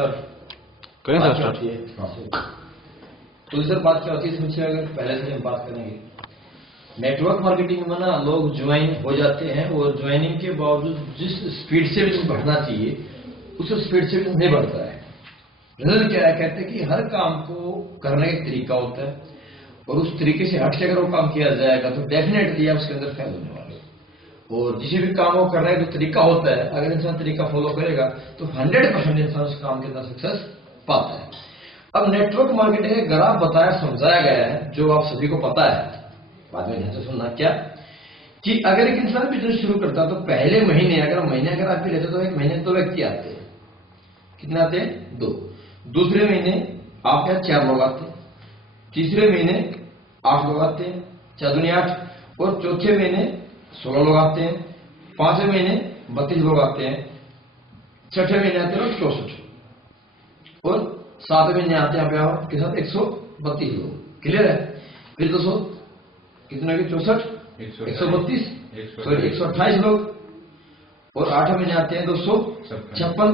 करें sir start. तो sir बात क्या होती है इसमें, अगर पहले से हम बात करेंगे नेटवर्क मार्केटिंग में ना, लोग ज्वाइन हो जाते हैं और ज्वाइनिंग के बावजूद जिस स्पीड से बिजनेस बढ़ना चाहिए उस स्पीड से बिजनेस नहीं बढ़ता है। रीजन क्या है, कहते हैं कि हर काम को करने का एक तरीका होता है और उस तरीके से हट के अगर वो काम किया जाएगा तो डेफिनेटली आप उसके अंदर फेल होने वाले। और किसी भी काम को करने का जो तरीका होता है, अगर इंसान तरीका फॉलो करेगा तो 100% इंसान उस काम के अंदर सक्सेस पाता है। अब नेटवर्क मार्केटिंग का ग्राफ बताया समझाया गया है जो आप सभी को पता है, बाद में ध्यान से सुनना, क्या कि अगर एक इंसान बिजनेस शुरू करता है तो पहले महीने अगर आप भी लेते तो एक महीने 2 व्यक्ति आते हैं। कितने आते हैं? 2। दूसरे महीने आपके यहाँ 4 लोग आते हैं, तीसरे महीने 8 लोग आते हैं, 4 दूनी 8, और चौथे महीने 16 लोग आते हैं, 5वें महीने 32 लोग आते हैं, 6ठे महीने आते हैं 64, और 7वें महीने आते हैं आपके साथ 132 लोग। क्लियर है? फिर 200 कितने के 64 132 128 लोग, और 8वें महीने आते हैं 256,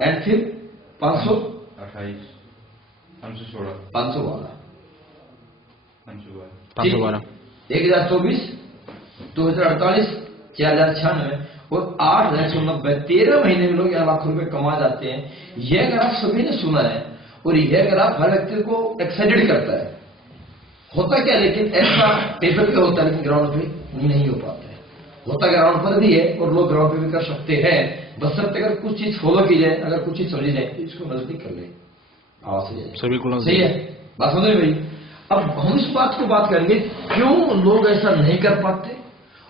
एंड फिर 528 512 1024 2048 4096 और 8090 13 महीने में लोग 1 लाख रुपए कमा जाते हैं। यह ग्राफ सभी ने सुना है और यह ग्राफ हर व्यक्ति को एक्साइटेड करता है। होता क्या, लेकिन ऐसा पेपर पे होता है लेकिन ग्राउंड पे नहीं हो पाता है। होता ग्राउंड पर भी है और लोग ग्राउंड पे भी कर सकते हैं, बशर्ते अगर कुछ चीज फॉलो की जाए, अगर कुछ चीज समझी जाए तो इसको नजदीक कर ले। आवाज सही है, बात समझ में भाई। अब हम इस बात को बात करेंगे क्यों लोग ऐसा नहीं कर पाते,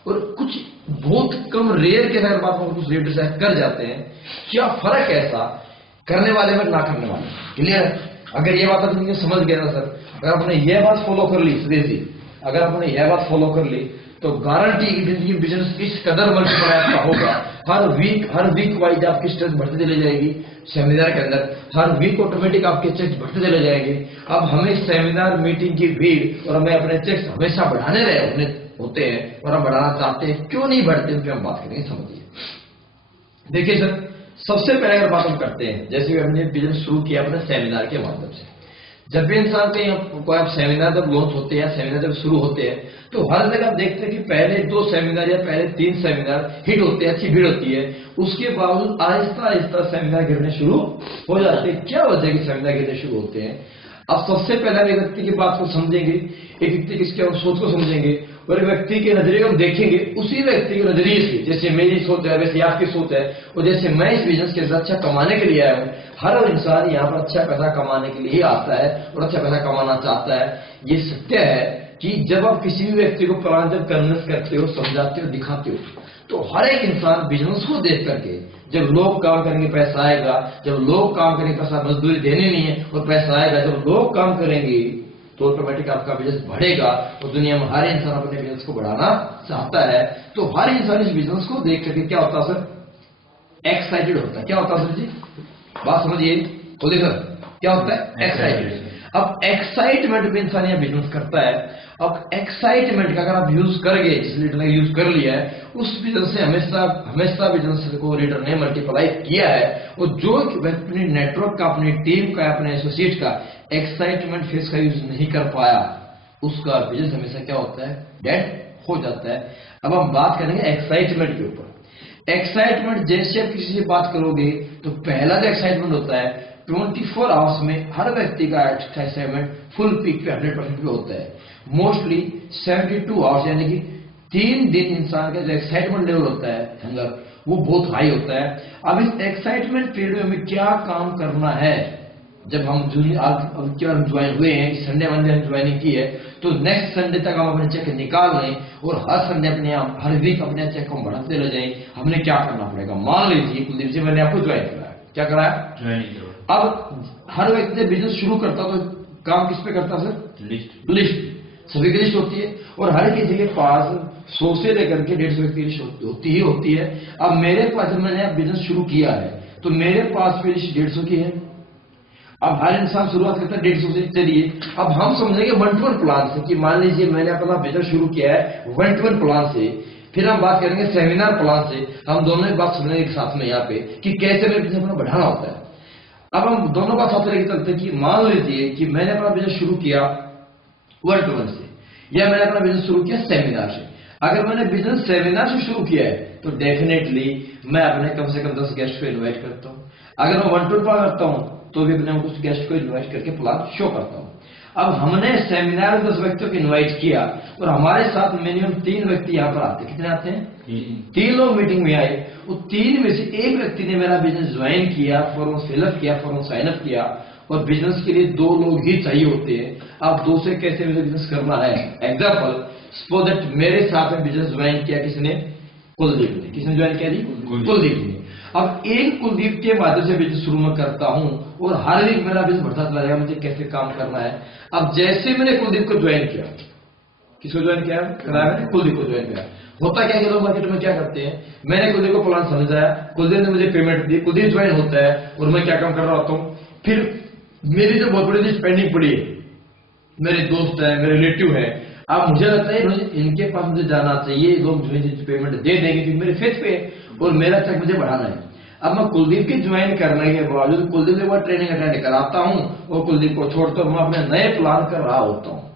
और कुछ बहुत कम रेयर के अगर बात हम कुछ लीडर्स कर जाते हैं, क्या फर्क है ऐसा करने वाले में ना करने वाले। क्लियर है? अगर ये बात आपने समझ गया ना सर, अगर आपने यह बात फॉलो कर ली सुरेश जी, अगर आपने यह बात फॉलो कर ली तो गारंटी की जिंदगी बिजनेस इस कदर मल्टीप्लाई आपका होगा। हर वीक वाइज आपकी स्ट्रेंथ बढ़ती चली जाएगी सेमिनार के अंदर, हर वीक ऑटोमेटिक आपके चेक्स बढ़ते चले जाएंगे। अब हमें सेमिनार मीटिंग की भीड़ और हमें अपने चेक्स हमेशा बढ़ाने रहे होते हैं और हम बढ़ाना चाहते हैं, क्यों नहीं बढ़ते, उन पर हम बात करेंगे। समझिए, देखिए सर, सबसे पहले अगर बात हम करते हैं, जैसे हमने बिजनेस शुरू किया अपने सेमिनार के माध्यम से। जब भी इंसान कहीं कोई आप सेमिनार जब लॉन्च होते हैं, सेमिनार जब शुरू होते हैं, तो हर जगह आप देखते हैं कि पहले 2 सेमिनार या पहले 3 सेमिनार हिट होते हैं, अच्छी भीड़ होती है, उसके बावजूद आहिस्ता आहिस्ता सेमिनार गिरने शुरू हो जाते हैं। क्या वजह की सेमिनार गिरने शुरू होते हैं? अब सबसे पहले एक व्यक्ति की बात को समझेंगे, एक व्यक्ति किसके सोच को समझेंगे और एक व्यक्ति के नजरिए को हम देखेंगे। उसी व्यक्ति के नजरिए से, जैसे मेरी सोच है वैसे आपकी सोच है, और जैसे मैं इस बिजनेस के अंदर अच्छा कमाने के लिए आया हूं, हर इंसान यहाँ पर अच्छा पैसा कमाने के लिए ही आता है और अच्छा पैसा कमाना चाहता है। ये सत्य है कि जब आप किसी भी व्यक्ति को प्लान जब कन्विंस करते हो, समझाते हो, दिखाते हो, तो हर एक इंसान बिजनेस को देख करके, जब लोग काम करेंगे पैसा आएगा, जब लोग काम करेंगे पैसा, मजदूरी देनी नहीं है और पैसा आएगा, जब लोग काम करेंगे तो ऑटोमेटिक आपका बिजनेस बढ़ेगा। और दुनिया में हर इंसान अपने बिजनेस को बढ़ाना चाहता है, तो हर इंसान इस बिजनेस को देख करके क्या होता है सर, एक्साइटेड होता है। क्या होता है सर जी, बात समझिए। तो देखो क्या होता है, एक्साइटेड। अब एक्साइटमेंट में इंसान यह बिजनेस करता है। अब एक्साइटमेंट का अगर आप यूज करेंगे, जिस लीडर ने यूज कर लिया है, उस बिजनेस से हमेशा बिजनेस को लीडर ने मल्टीप्लाई किया है। और जो अपने नेटवर्क का, अपनी टीम का, अपने एसोसिएट का एक्साइटमेंट फेस का यूज नहीं कर पाया, उसका बिजनेस हमेशा क्या होता है, डेड हो जाता है। अब हम बात करेंगे एक्साइटमेंट के ऊपर। एक्साइटमेंट जैसे आप किसी से बात करोगे तो पहला जो एक्साइटमेंट होता है 24 आवर्स में हर व्यक्ति का एक्साइटमेंट फुल पीक पे 100% पे होता है। मोस्टली 72 आवर्स यानी कि 3 दिन इंसान का जो एक्साइटमेंट लेवल होता है अंदर, वो बहुत हाई होता है। अब इस एक्साइटमेंट पीरियड में हमें क्या काम करना है, जब हम ज्वाइन हुए हैं, संडे मंडे हम ज्वाइनिंग की है, तो नेक्स्ट संडे तक हम अपने चेक निकाल लें और हर संडे अपने हर वीक अपने चेक को बढ़ाते ले जाएं। हमने क्या करना पड़ेगा, मान लीजिए कुलदीप जी मैंने आपको ज्वाइन कराया, क्या कराया, ज्वाइनिंग। अब हर व्यक्ति बिजनेस शुरू करता तो काम किस पे करता सर, लिस्ट। सभी की लिस्ट होती है और हर किसी के पास 100 से लेकर के 150 व्यक्ति की लिस्ट होती है। अब मेरे पास जब मैंने बिजनेस शुरू किया है तो मेरे पास भी लिस्ट 150 की है। अब हर इंसान शुरुआत करता है 150 से। चलिए अब हम समझेंगे 1-to-1 प्लान से, कि मान लीजिए मैंने अपना बिजनेस शुरू किया है 1-to-1 प्लान से, फिर हम बात करेंगे सेमिनार प्लान से। हम दोनों एक बात सुनेंगे एक साथ में यहाँ पे कि कैसे मेरे बिजनेस अपना बढ़ाना होता है। अब हम दोनों का साथ लेके चलते हैं कि मान लीजिए कि मैंने अपना बिजनेस शुरू किया 1-to-1 से, या मैंने अपना बिजनेस शुरू किया सेमिनार से। अगर मैंने बिजनेस सेमिनार से शुरू किया है तो डेफिनेटली मैं अपने कम से कम 10 गेस्ट को इनवाइट करता हूं। अगर मैं 1-to-1 करता हूं तो भी अपने कुछ गेस्ट को इनवाइट करके प्लान शो करता हूं। अब हमने सेमिनार में 10 व्यक्तियों को इनवाइट किया और हमारे साथ मिनिमम 3 व्यक्ति यहाँ पर आते हैं। कितने आते हैं? 3 लोग मीटिंग में आए। वो 3 में से एक व्यक्ति ने मेरा बिजनेस ज्वाइन किया, फॉर्म फिलअप किया, फॉर्म साइन अप किया, और बिजनेस के लिए 2 लोग ही चाहिए होते हैं। अब 2 से कैसे बिजनेस करना है? एग्जाम्पल, सपोज दैट मेरे साथ में बिजनेस ज्वाइन किया किसने? कुलदीप ने। किसने ज्वाइन किया जी? कुलदीप ने। अब एक कुलदीप के माध्यम से बिजनेस शुरू में करता हूं और हर वीक मेरा बिजनेस बढ़ता चला जाएगा, मुझे कैसे काम करना है। अब जैसे मैंने कुलदीप को ज्वाइन किया, किसको ज्वाइन किया? कराया मैंने, कुलदीप को ज्वाइन किया। होता क्या है, लोग मार्केट में क्या करते हैं, मैंने कुलदीप को प्लान समझाया, कुलदीप ने मुझे पेमेंट दी, कुलदीप ज्वाइन होता है और मैं क्या काम कर रहा होता हूँ। फिर मेरी जो बहुत बड़ी पेंडिंग पड़ी है, मेरे दोस्त है, मेरे रिलेटिव है, अब मुझे लगता है इनके पास मुझे जाना चाहिए, लोग जो पेमेंट दे देंगे क्योंकि मेरे फेथ पे और मेरा चेक मुझे बढ़ाना है। अब मैं कुलदीप के ज्वाइन करने के बावजूद कुलदीप के बाद ट्रेनिंग अटेंड कराता हूं और कुलदीप को छोड़कर मैं अपने नए प्लान कर रहा होता हूं।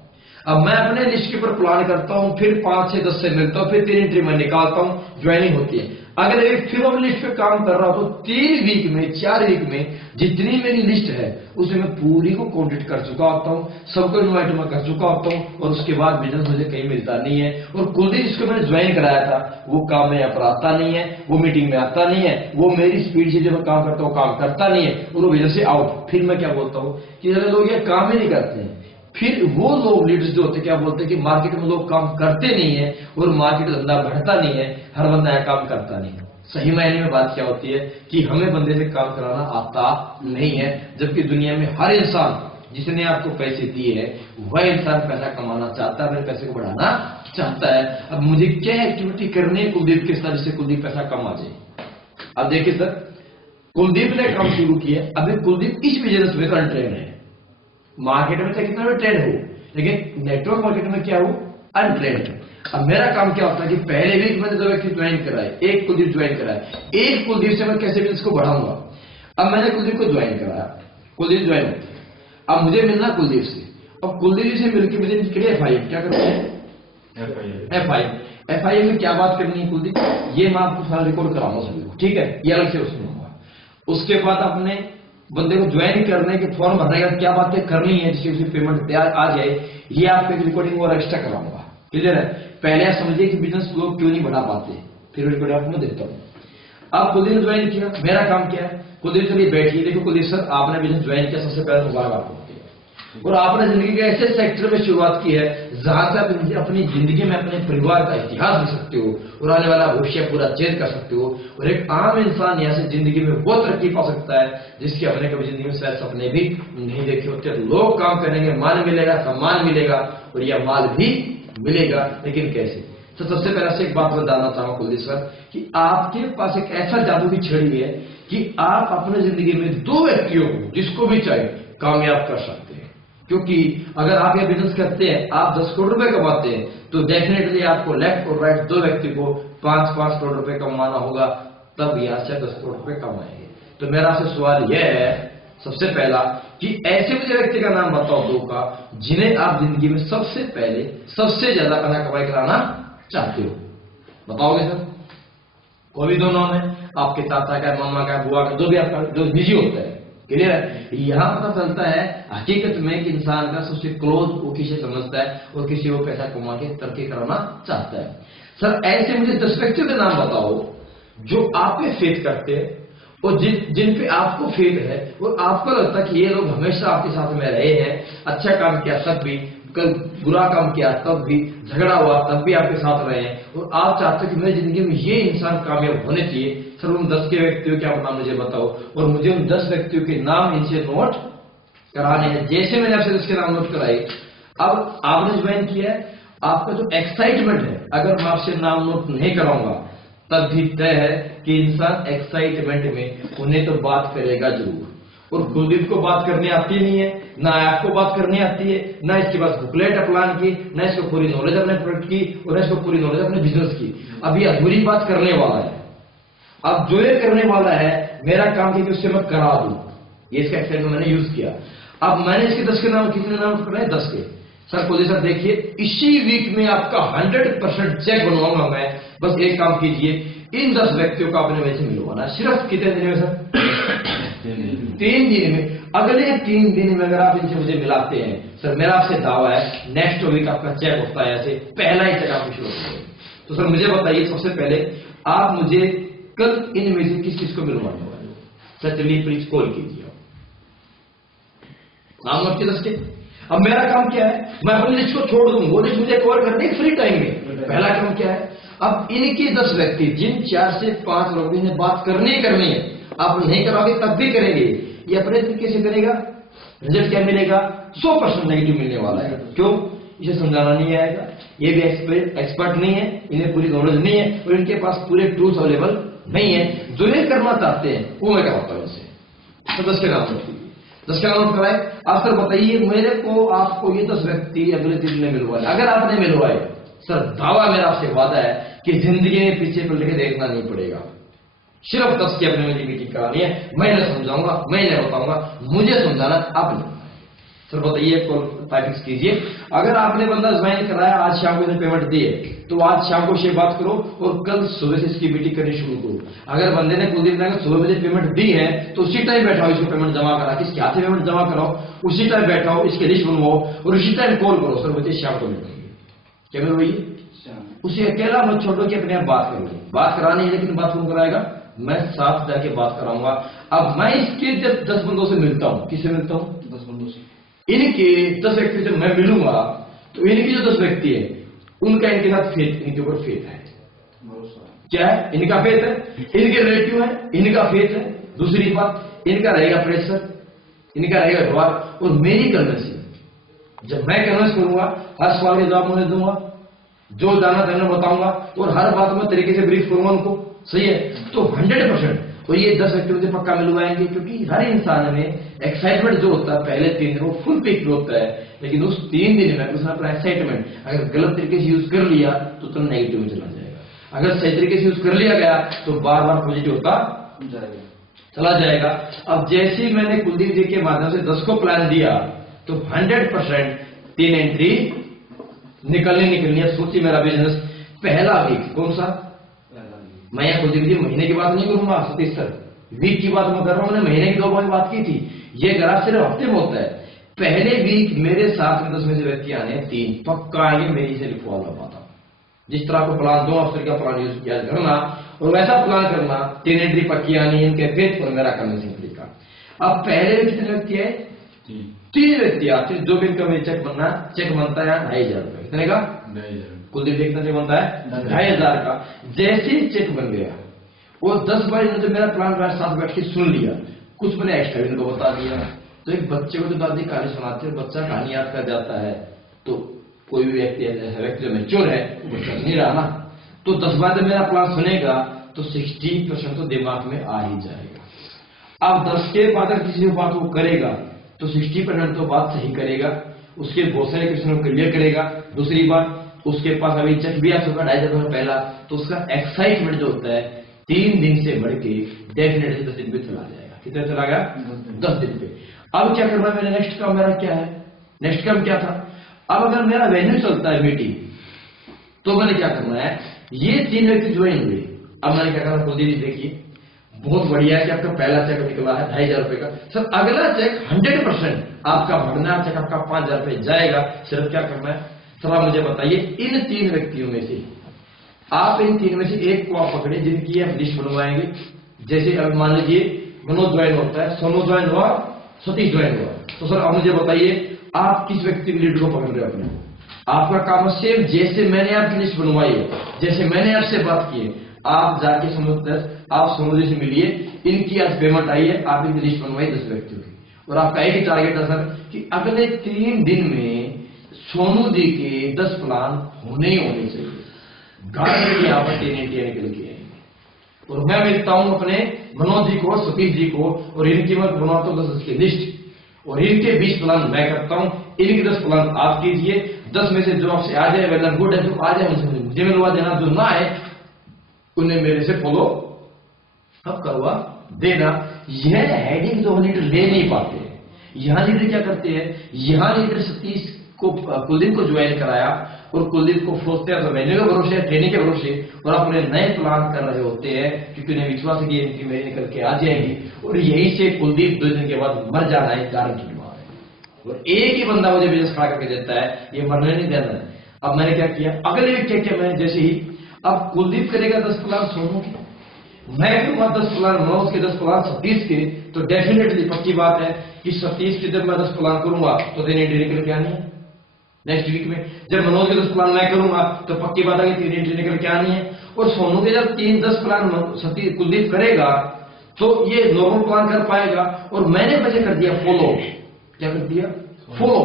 अब मैं अपने लिस्ट के ऊपर प्लान करता हूं, फिर 5 से 10 से मिलता हूं, फिर 3 एंट्री मैं निकालता हूं, ज्वाइनिंग होती है। अगर एक फिर अपनी लिस्ट पे काम कर रहा हूं तो 3 वीक में, 4 वीक में जितनी मेरी लिस्ट है उसे मैं पूरी को कंप्लीट कर चुका होता हूं, सबको इन्वाइट मैं कर चुका होता हूं, और उसके बाद बिजनेस मुझे कहीं मिलता नहीं है। और कुलदीप जिसको मैंने ज्वाइन कराया था वो काम में यहाँ पर आता नहीं है, वो मीटिंग में आता नहीं है, वो मेरी स्पीड से जो मैं काम करता हूँ काम करता नहीं है, और वो बिजनेस से आउट। फिर मैं क्या बोलता हूँ कि लोग ये काम ही नहीं करते हैं। फिर वो लोग लीडर्स जो होते क्या बोलते हैं कि मार्केट में लोग काम करते नहीं है और मार्केट धंधा बढ़ता नहीं है, हर बंदा यह काम करता नहीं है। सही मायने में बात क्या होती है कि हमें बंदे से काम कराना आता नहीं है, जबकि दुनिया में हर इंसान जिसने आपको पैसे दिए हैं वह इंसान पैसा कमाना चाहता है, मेरे पैसे को बढ़ाना चाहता है। अब मुझे क्या एक्टिविटी करनी है कुलदीप के साथ जिससे कुलदीप पैसा कमा जाए। अब देखिए सर, कुलदीप ने काम शुरू किया, अभी कुलदीप इस बिजनेस में अनट्रेन है। मार्केट में चाहे कितना भी ट्रेंड हो, लेकिन नेटवर्क मार्केट में क्या हो? अनट्रेंड है। अब मेरा काम क्या होता है कि पहले वीक मैंने 2 व्यक्ति ज्वाइन कराए, एक कुलदीप ज्वाइन कराया, एक कुलदीप से मैं कैसे बिजनेस को बढ़ाऊंगा। अब मैंने कुलदीप को ज्वाइन कराया, कुलदीप ज्वाइन होता है, अब मुझे मिलना कुलदीप से। अब कुलदीप से मिलकर मुझे निकले FIM, क्या करते हैं? FIM में क्या बात करनी है कुलदीप, ये मैं आपको सारा रिकॉर्ड कराऊंगा सभी को, ठीक है, ये अलग से उसमें होगा। उसके बाद आपने बंदे को ज्वाइन करने के फॉर्म भरने का क्या बातें करनी है जिससे उसे पेमेंट तैयार आ जाए, ये आपको एक रिकॉर्डिंग और एक्स्ट्रा कराऊंगा। क्लियर है? पहले आप समझिए कि बिजनेस लोग क्यों नहीं बढ़ा पाते, फिर रिकॉर्डिंग आपको मैं देता हूं। अब कुलदीप ज्वाइन किया, मेरा काम क्या है? कुलदीप चलिए बैठिए, देखो कुलदीप सर आपने बिजनेस ज्वाइन किया, सबसे पहले मुबारक आपको, और आपने जिंदगी के ऐसे सेक्टर में शुरुआत की है जहां से आप अपनी जिंदगी में अपने परिवार का इतिहास लिख सकते हो और आने वाला भविष्य पूरा चेंज कर सकते हो, और एक आम इंसान यहाँ से जिंदगी में वो तरक्की पा सकता है जिसकी हमने कभी जिंदगी में शायद सपने भी नहीं देखे होते। लोग काम करेंगे, मान मिलेगा, सम्मान मिलेगा और यह माल भी मिलेगा, लेकिन कैसे? तो सबसे पहले से एक बात बताना चाहूंगा कुलदीप सर कि आपके पास एक ऐसा जादू की छड़ी है कि आप अपने जिंदगी में 2 व्यक्तियों को जिसको भी चाहे कामयाब कर सकते हैं। क्योंकि अगर आप ये बिजनेस करते हैं, आप 10 करोड़ रुपए कमाते हैं, तो डेफिनेटली आपको लेफ्ट और राइट 2 व्यक्ति को 5-5 करोड़ रुपए कमाना होगा, तब यहां से 10 करोड़ रुपए कमाएंगे। तो मेरा आपसे सवाल यह है सबसे पहला कि ऐसे मुझे व्यक्ति का नाम बताओ 2 का जिन्हें आप जिंदगी में सबसे पहले सबसे ज्यादा पैसा कमाई कराना चाहते हो। बताओगे सर? कोई भी 2 नाम है, आपके चाचा का, मामा का, बुआ का, जो भी आपका जो निजी होता है। क्लियर है? यहां पता चलता है हकीकत में कि इंसान का सबसे क्लोज वो किसे समझता है और किसी को पैसा कमा के तरक्की कराना चाहता है। सर ऐसे मुझे 10 व्यक्तियों के नाम बताओ जो आप पे फेथ करते हैं और जिन पे आपको फेथ है और आपको लगता है कि ये लोग हमेशा आपके साथ में रहे हैं, अच्छा काम किया तब भी, कल बुरा काम किया तब भी, झगड़ा हुआ तब भी आपके साथ रहे हैं, और आप चाहते हो कि मेरी जिंदगी में ये इंसान कामयाब होने चाहिए। सर उन 10 के व्यक्तियों के नाम मुझे बताओ और मुझे उन 10 व्यक्तियों के नाम इनसे नोट कराने हैं। जैसे मैंने आपसे 10 के नाम नोट कराए, अब आपने ज्वाइन किया है, आपका जो एक्साइटमेंट है, अगर मैं आपसे नाम नोट नहीं कराऊंगा तब भी तय है कि इंसान एक्साइटमेंट में उन्हें तो बात करेगा जरूर। और कुलदीप को बात करनी आती नहीं है, ना आपको बात करनी आती है, ना इसके पास बुकलेट प्लान की, ना इसको पूरी नॉलेज अपने प्रोडक्ट की और ना इसको पूरी नॉलेज अपने बिजनेस की। अब ये अधूरी बात करने वाला है। अब जो ये करने वाला है, मेरा काम है कि उससे मैं करा दूं। ये इसका एक्सपेरिमेंट मैंने यूज किया। अब मैंने इसके 10 के नाम, कितने नाम पकड़े? 10 के। सर खोलिए सर, देखिए इसी वीक में आपका 100% चेक बनवाऊंगा मैं। बस एक काम कीजिए, इन 10 व्यक्तियों को अपने में से मिलवाना। सिर्फ कितने दिन में सर? 3 दिन में। अगले 3 दिन में अगर आप इनसे मुझे मिलाते हैं, सर मेरा आपसे दावा है नेक्स्ट वीक आपका चेक होता है ऐसे पहला ही चेक आपको शुरू होता है। तो सर मुझे बताइए, सबसे पहले आप मुझे कल इनमें से किस चीज को मिलवाने वाले हो? सर चलिए प्लीज कॉल कीजिए। नाम आपके 10 के। अब मेरा काम क्या है? मैं अपनी लिस्ट को छोड़ दूं, वो लिस्ट मुझे कवर करनी है फ्री टाइम में। पहला काम क्या है? अब इनके 10 व्यक्ति, जिन 4 से 5 लोगों ने बात करनी है, आप नहीं कराओगे तब भी करेंगे, ये अपने तरीके से करेगा। रिजल्ट क्या मिलेगा? 100% नेगेटिव मिलने वाला है। क्यों? इसे समझाना नहीं आएगा, ये भी एक्सपर्ट नहीं है, इन्हें पूरी नॉलेज नहीं है और इनके पास पूरे टूल्स अवेलेबल नहीं है। जो ये करना चाहते हैं वो मैं कराता हूं इनसे। तो 10 के नाम 10 का नोट कराए। आप सर बताइए, मेरे को आपको ये 10 व्यक्ति अगले 3 में मिलवाए। अगर आपने मिलवाए, सर दावा मेरा आपसे वादा है कि जिंदगी में पीछे पलट के देखना नहीं पड़ेगा। सिर्फ 10 की अपने में मीटिंग करानी है, मैं इन्हें समझाऊंगा, मैं इन्हें बताऊंगा, मुझे समझाना आप नहीं। सर बताइए, फिक्स कीजिए। अगर आपने बंदा ज्वाइन कराया, आज शाम को पेमेंट दी है, तो आज शाम को शेयर बात करो और कल सुबह से इसकी मीटिंग करनी शुरू करो। अगर बंदे ने कुलदीप ने सुबह बजे पेमेंट दी है, तो उसी टाइम बैठाओ, इसको पेमेंट जमा करा, किसके हाथ में पेमेंट जमा कराओ, उसी टाइम बैठाओ, इसके लिस्ट बनवाओ और उसी टाइम कॉल करो। सर बच्चे शाम को मिलेंगे, क्या करो भैया? उसे अकेला मत छोड़ो कि अपने आप बात करोगे। बात करानी है, लेकिन बात कौन कराएगा? मैं साथ जाके बात कराऊंगा। अब मैं इसके जब 10 बंदों से मिलता हूं, किससे मिलता हूं? 10 बंदों से। इनके 10 व्यक्ति जब मैं मिलूंगा, तो इनकी जो 10 व्यक्ति है, उनका इनके साथ फेथ, इनके ऊपर फेथ है। क्या है? इनका फेथ है, इनके रिलेटिव है, इनका फेथ है। दूसरी बात, इनका रहेगा प्रेशर, इनका रहेगा व्यवहार और मेरी कन्वेंस। जब मैं कन्वेंस करूंगा, हर सवाल के जवाब उन्हें दूंगा, जो जाना चाहना बताऊंगा और हर बात में तरीके से ब्रीफ करूंगा उनको। सही है? तो 100% और ये 10 व्यक्ति मुझे पक्का मिलवाएंगे, क्योंकि हर इंसान में एक्साइटमेंट जो होता है पहले 3 दिन वो फुल पिक होता है, लेकिन उस 3 दिन में उसने अपना एक्साइटमेंट अगर गलत तरीके से यूज कर लिया तो तुरंत नेगेटिव में चला जाएगा। अगर सही तरीके से यूज कर लिया गया तो बार बार पॉजिटिव होता चला जाएगा। अब जैसे ही मैंने कुलदीप जी के माध्यम से 10 को प्लान दिया, तो 100% 3 एंट्री निकलनी है। सोचिए मेरा बिजनेस पहला वीक कौन सा? मैं यहाँ कुलदीप जी महीने की बात नहीं करूंगा सतीश सर, वीक की बात मैं कर रहा हूं। मैंने महीने की 2 बार बात की थी, ये ग्राफ सिर्फ हफ्ते में होता है। पहले वीक मेरे साथ में 10 में से व्यक्ति आने 3 पक्का आएंगे, मेरी से लिखवा पाता। जिस तरह को प्लान 2 अफसर का प्लान यूज किया करना और वैसा प्लान करना, 3 एंट्री पक्की आनी, इनके फेथ पर मेरा कन्विंसिंग तरीका। अब पहले कितने व्यक्ति है? 3 व्यक्ति आते, जो भी इनका चेक बनता है 2500 रुपए। कितने का? 2500। कुलदीप जी कितना चेक बनता है? 2500 का। जैसे ही चेक बन गया, वो 10 बार इन्होंने मेरा प्लान साथ बैठ के सुन लिया, कुछ मैंने एक्स्ट्रा इनको बता दिया। तो एक बच्चे को जो दादी कहानी सुनाते हैं, बच्चा कहानी याद कर जाता है, तो कोई भी व्यक्ति जो मैच्योर है वो बच्चा नहीं रहा ना, तो 10 बार जब मेरा प्लान सुनेगा तो 60% तो दिमाग में आ ही जाएगा। अब 10 के बाद अगर किसी बात वो करेगा तो 60% तो बात सही करेगा, उसके बहुत सारे क्वेश्चन क्लियर करेगा। दूसरी बात, उसके पास अभी चेक भी आ चुका 2500 पहला, तो उसका एक्साइटमेंट जो होता है 3 दिन से बढ़ के डेफिनेटली 10 दिन पे चला जाएगा। कितना चला गया? 10 दिन पे। अब क्या करना है मैंने? नेक्स्ट काम मेरा क्या है? नेक्स्ट काम क्या था? अब अगर मेरा वेन्यू चलता है मीटिंग, तो मैंने क्या करना है? ये 3 व्यक्ति ज्वाइन हुए। अब मैंने क्या करना? कुलदीप जी देखिए, बहुत बढ़िया है कि आपका पहला चेक निकला है 2500 रुपए का। सर अगला चेक 100% आपका भरना चेक आपका 5000 रुपए जाएगा। सिर्फ क्या करना है? सर आप मुझे बताइए, इन 3 व्यक्तियों में से आप इन 3 में से एक को आप पकड़े जिनकी आप लिस्ट बनवाएंगे। जैसे अब मान लीजिए मनोज ज्वाइन होता है, सोनू ज्वाइन हुआ, सतीश ज्वाइन हुआ, तो सर आप मुझे बताइए आप किस व्यक्ति की लीड को पकड़ रहे हो अपने? आपका काम है सेम, जैसे मैंने आपकी लिस्ट बनवाई है, जैसे मैंने आपसे बात की है, आप जाके आप सोनू जी से मिलिए, इनकी आज पेमेंट आई है, आप इनकी लिस्ट बनवाई 10 व्यक्तियों की, और आपका एक ही टारगेट है सर कि अगले 3 दिन में सोनू जी के 10 प्लान होने ही होने चाहिए। गारंटी यहाँ पर 3 एंट्री निकल के आएंगे। और मैं मिलता हूं अपने मनोज जी को, सतीश जी को, और इनकी मैं बनाता हूं 10 की लिस्ट, और इनके 20 प्लान मैं करता हूं, इनके 10 प्लान आप कीजिए। 10 में से जो आपसे आ जाए वेल गुड है, जो आ जाए उनसे मुझे मिलवा देना, जो ना आए उन्हें मेरे से फॉलो अब करवा देना, यह हेडिंग जो लीडर ले नहीं पाते हैं। यहाँ लीडर क्या करते हैं, यहाँ लीडर सतीश को कुलदीप को ज्वाइन कराया और कुलदीप को सोचते हैं तो मेन्यू के भरोसे, ट्रेनिंग के भरोसे, और अपने नए प्लान कर रहे होते हैं क्योंकि उन्हें विश्वास है कि इनकी मेरी निकल के आ जाएंगी, और यहीं से कुलदीप 2 दिन के बाद मर जाना है, कारण की बीमार है। और एक ही बंदा मुझे बिजनेस खड़ा करके देता है, ये मरने नहीं देना है। अब मैंने क्या किया, अगले वीक क्या किया मैंने, जैसे ही अब कुलदीप करेगा 10 प्लान सोनू के, मैं करूंगा 10 प्लान मनोज के, 10 प्लान सतीश के, तो डेफिनेटली पक्की बात है कि सतीश के जब मैं 10 प्लान करूंगा तो दिन एंट्री निकल के आनी है। नेक्स्ट वीक में जब मनोज के 10 प्लान मैं करूंगा तो पक्की बात है कि 3 एंट्री निकल के आनी है। और सोनू के जब 10 प्लान सतीश कुलदीप करेगा तो ये नॉर्मल प्लान कर पाएगा, और मैंने वैसे कर दिया फॉलो, क्या कर दिया फॉलो,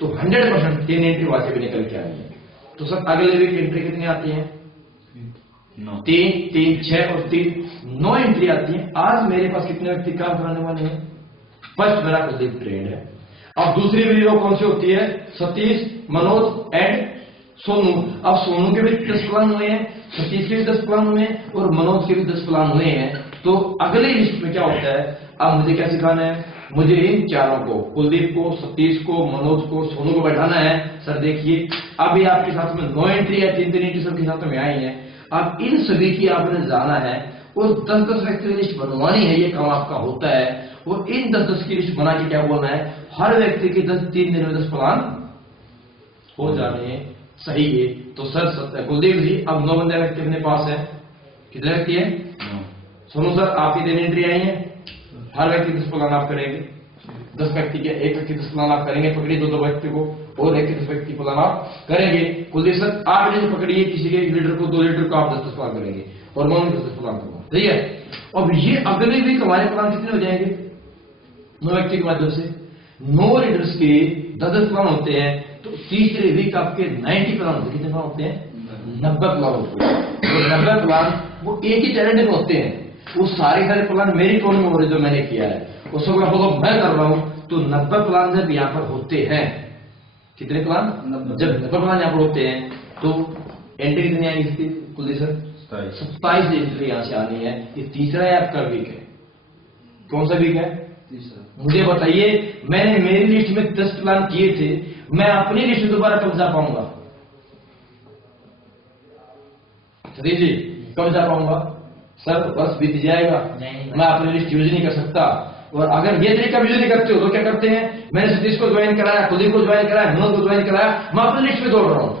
तो 100% 3 एंट्री वहां से भी निकल के आनी है। तो सर अगले वीक एंट्री कितनी आती है, 3, 3, 6 और 3, 9 एंट्री आती है। आज मेरे पास कितने व्यक्ति काम कराने वाले हैं, फर्स्ट मेरा कुलदीप ट्रेंड है। अब दूसरी वीडियो कौन सी होती है, सतीश, मनोज एंड सोनू। अब सोनू के भी 10 प्लान हुए हैं, सतीश के भी 10 प्लान हुए हैं और मनोज के भी 10 प्लान हुए हैं। तो अगले लिस्ट में क्या होता है, अब मुझे क्या सिखाना है, मुझे इन चारों को, कुलदीप को, सतीश को, मनोज को, सोनू को बैठाना है। सर देखिए अभी आपके साथ में 9 एंट्री है, 3 एंट्री सबके साथ में आई है। अब इन सभी की आपने जाना है और 10-10 व्यक्ति की लिस्ट बनवानी है, ये काम आपका होता है। और इन 10-10 की लिस्ट बना के क्या बोलना है, हर व्यक्ति के 3 दिन में 10 प्लान हो जाने चाहिए। तो सर कुलदीप जी अब 9 बंदे व्यक्ति अपने पास है, कितने व्यक्ति है, सोनू सर आपकी 3 एंट्री आई है, हर व्यक्ति 10 प्लान आप करेंगे, 10 व्यक्ति के एक व्यक्ति 10 प्लान आप करेंगे, पकड़िए 2 व्यक्ति को, और एक 10 व्यक्ति प्लान आप करेंगे। कुलदीप सर आप लीडर पकड़िए, किसी के लीडर को, 2 लीडर को आप 10 प्लान करेंगे, और मैं 10 प्लान करूंगा, ठीक है। अब ये अगले वीक हमारे प्लान कितने हो जाएंगे, 9 व्यक्ति के माध्यम से 9 लीडर्स के 10 प्लान होते हैं। तो तीसरे वीक आपके 90 प्लान होते हैं, कितने प्लान होते हैं, 90 प्लान होते हैं। तो 90 प्लान वो एक ही टैलेंट में होते हैं, वो सारे प्लान मेरी टोन में हो रहे जो मैंने किया है उसको मैं कर रहा हूं। तो 90 प्लान जब यहाँ पर होते हैं, कितने प्लान, जब 90 प्लान यहाँ पर होते हैं तो एंट्री कितनी आएगी कुलदीप सर, 27 एंट्री यहाँ से आनी है। ये तीसरा है आपका वीक है, कौन सा वीक है, मुझे बताइए। मैंने मेरी लिस्ट में 10 प्लान किए थे, मैं अपनी लिस्ट में दोबारा कब जा पाऊंगा, सतीश जी कब जा पाऊंगा, सर बस बीत जाएगा, मैं अपनी लिस्ट यूज नहीं कर सकता। और अगर ये तरीका यूज नहीं करते हो तो क्या करते हैं, मैंने सतीश को ज्वाइन कराया, कुलदीप को ज्वाइन कराया, मनोज को ज्वाइन कराया, मैं अपनी लिस्ट में दौड़ रहा हूँ,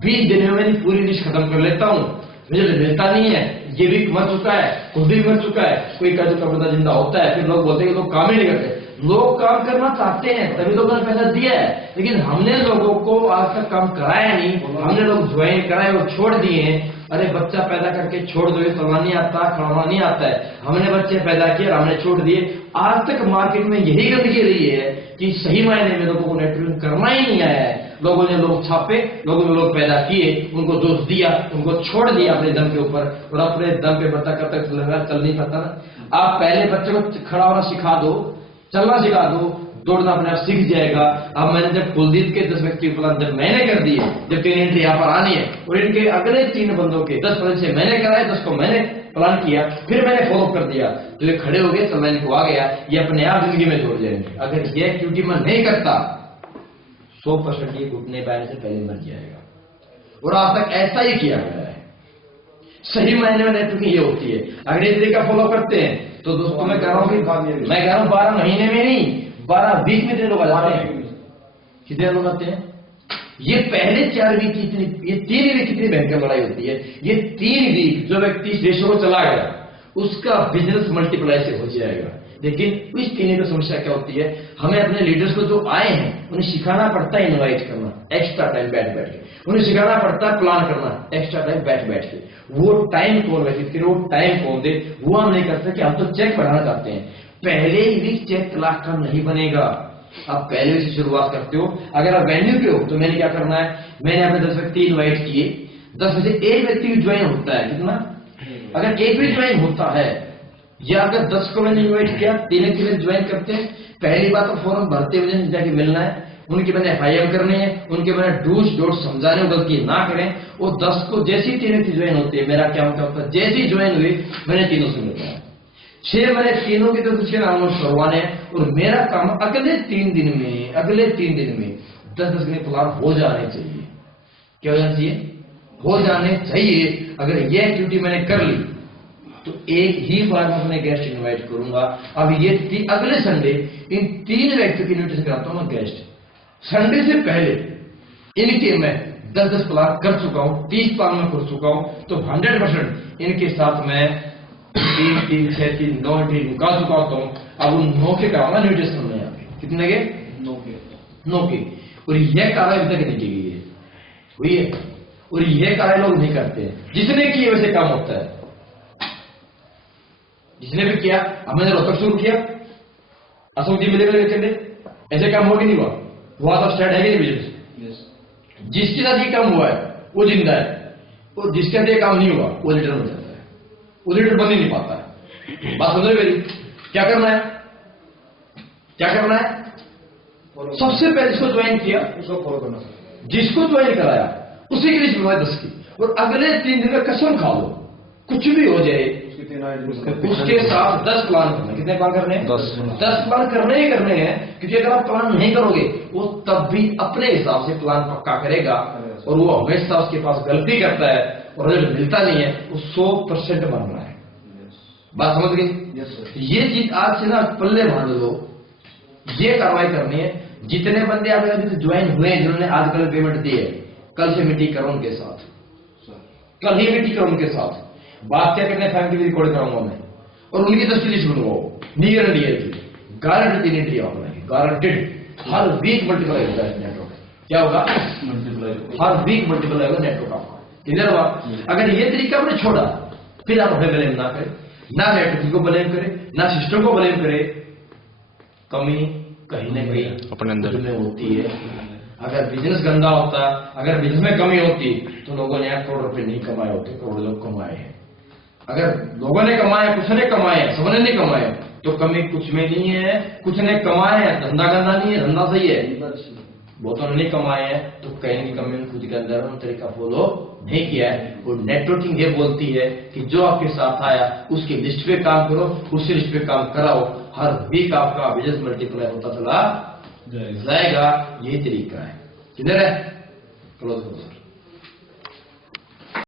20 दिन में मैंने पूरी लिस्ट खत्म कर लेता हूँ, मुझे मिलता नहीं है। ये भी मर चुका है, कुलदीप मर चुका है, कोई का जो बंदा जिंदा होता है, फिर लोग बोलते हैं कि लोग काम ही नहीं करते। लोग काम करना चाहते हैं तभी लोगों ने पैसा दिया है, लेकिन हमने लोगों को आज तक काम कराया नहीं, हमने लोग ज्वाइन कराए और छोड़ दिए हैं। अरे बच्चा पैदा करके छोड़ दो, चलना नहीं आता, खड़ाना नहीं आता है, हमने बच्चे पैदा किए हमने छोड़ दिए। आज तक मार्केट में यही गंदगी रही है कि सही मायने में लोगों को नेटवर्किंग करना ही नहीं आया है। लोगों ने लोग छापे, लोगों ने लोग पैदा किए, उनको दोष दिया, उनको छोड़ दिया अपने दम के ऊपर, और अपने दम पे बच्चा कब तक चल नहीं पाता ना। आप पहले बच्चे को खड़ा होना सिखा दो, चलना सिखा दो, दौड़ना अपने आप सीख जाएगा। अब मैंने जब कुलदीप के 10 व्यक्ति प्लान जब मैंने कर दिए, जब 3 एंट्री यहाँ पर आनी है, और इनके अगले 3 बंदों के 10 प्लान से मैंने कराए, 10 को मैंने प्लान किया, फिर मैंने फॉलो कर दिया, तो ये खड़े हो गए, चलना इनको आ गया, ये अपने आप जिंदगी में जोड़ जाएंगे। अगर ये एक्टिविटी मैं नहीं करता 100% ये घुटने पैने से पहले मर जाएगा, और आज तक ऐसा ही किया गया है। सही मायने में नेटवर्किंग ये होती है। अगर ये तरीका फॉलो करते हैं तो दोस्तों मैं कह रहा हूँ 12 महीने में नहीं, 12-20 में लोग आ जाते हैं। कितने लोग आते हैं, ये पहले 4 वीक की इतनी, ये 3 वीक कितनी भयंकर लड़ाई होती है। ये 3 वीक जो व्यक्ति इस रेशो को चला गया उसका बिजनेस मल्टीप्लाई से हो जाएगा। लेकिन इस 3 की समस्या क्या होती है, हमें अपने लीडर्स को जो आए हैं उन्हें सिखाना पड़ता है इनवाइट करना, एक्स्ट्रा टाइम बैठ के, उन्हें सिखाना पड़ता है प्लान करना, एक्स्ट्रा टाइम बैठ के। वो टाइम कौन व्यतीत करे, वो टाइम कौन दे, वो हम नहीं कर सकते। हम तो चेक बढ़ाना चाहते हैं, पहले ही वीक चेक लाख का नहीं बनेगा। आप पहले से शुरुआत करते हो। अगर आप वेन्यू पे हो तो मैंने क्या करना है, मैंने अपने 10 व्यक्ति इन्वाइट किए, 10 में से 1 व्यक्ति भी ज्वाइन होता है, कितना, अगर 1 भी ज्वाइन होता है, या अगर 10 को मैंने इन्वाइट किया, 3 व्यक्ति ज्वाइन करते हैं, पहली बात तो फॉर्म भरते हुए जाके मिलना है, उनकी मैंने FIM करनी है, उनके मैंने डूज डोट समझाने, गलती ना करें। और 10 को जैसी 3 व्यक्ति ज्वाइन होते हैं, मेरा क्या होता है, जैसी ज्वाइन हुई मैंने तीनों से मिलना है, 6 मैंने तीनों के तो उसके नाम करवाने हैं और मेरा काम अगले 3 दिन में 10-10 के प्लान हो जाने चाहिए। क्या हो जाना चाहिए? हो जाने चाहिए। अगर ये एक्टिविटी मैंने कर ली तो एक ही बार मैं अपने गेस्ट इनवाइट करूंगा। अब ये अगले संडे इन 3 व्यक्तियों की इन्विटेशन कराता हूं मैं गेस्ट। संडे से पहले इनके मैं 10-10 प्लान कर चुका हूं, 30 प्लान में कर चुका हूं, तो 100% इनके साथ मैं 3-3, 6-3, 9 निकाल चुका हूं। अब उन 9 के कराऊंगा इन्विटेशन में। यहाँ पे कितने के? 9 के। और यह कार्य अभी तक नहीं की गई है, हुई है। और यह कार्य लोग नहीं करते हैं। जिसने किए वैसे काम होता है। जिसने भी किया, हमने रोहतक शुरू किया, अशोक जी मिलेगा चले, ऐसे काम हो कि नहीं हुआ? हुआ तो स्टार्ट है कि नहीं बिजनेस? जिसके साथ ये काम हुआ है वो जिंदा है, और जिसके साथ ये काम नहीं हुआ वो लीडर बन जाता है। वो लीडर बन ही नहीं पाता है। बात समझ मेरी? क्या करना है? क्या करना है? सबसे पहले जिसको ज्वाइन किया उसको फॉलो करना। जिसको ज्वाइन कराया उसी की लिस्ट बनवाए 10 की, और अगले 3 दिन में कसम खा लो कुछ भी हो जाए उसके साथ 10 प्लान करने। कितने प्लान करने हैं? 10 प्लान करने ही करने हैं। क्योंकि अगर आप प्लान नहीं करोगे वो तब भी अपने हिसाब से प्लान पक्का करेगा, और वो हमेशा उसके पास गलती करता है और रिजल्ट मिलता नहीं है। वो 100% मान रहा है। बात समझ गई? ये चीज आज से ना पल्ले बांध लो। ये कार्रवाई करनी है। जितने बंदे आप अभी ज्वाइन हुए हैं, जिन्होंने आज कल पेमेंट दी है, कल से मीटिंग करो उनके साथ, कल ही मीटिंग करो उनके साथ। बात क्या करने फैमिली की रिकॉर्ड कराऊंगा मैं, और उनकी 10 की लिस्ट बनवाओ नियर एंड ईयर की। गारंटी नहीं दिया आपने, गारंटेड। हर वीक मल्टीप्लाई होता है नेटवर्क। क्या होगा? हर वीक मल्टीप्लाई होगा नेटवर्क आपका। क्लियर हुआ? अगर ये तरीका आपने छोड़ा फिर आप हमें ब्लेम ना करें, ना नेटवर्क को ब्लेम करें, ना सिस्टम को ब्लेम करें। कमी कहीं ना कहीं अपने अंदर में होती है। अगर बिजनेस गंदा होता, अगर बिजनेस में कमी होती तो लोगों ने 1 करोड़ रुपए नहीं कमाए होते, करोड़ लोग कमाए हैं। अगर लोगों ने कमाए, कुछ ने कमाए, सबने नहीं कमाए, तो कमी कुछ में नहीं है। कुछ ने कमाए हैं, धंधा गंदा नहीं है, धंधा सही है। बहुतों ने नहीं कमाए हैं तो कहीं की कमी खुद के अंदर उन तरीका फॉलो नहीं किया है। और नेटवर्किंग ये बोलती है कि जो आपके साथ आया उसकी लिस्ट पे काम करो, उसी लिस्ट पे काम कराओ। हर वीक आपका बिजनेस मल्टीप्लाई होता चला जाएगा। यही तरीका है। किधर है? क्लोज करो सर।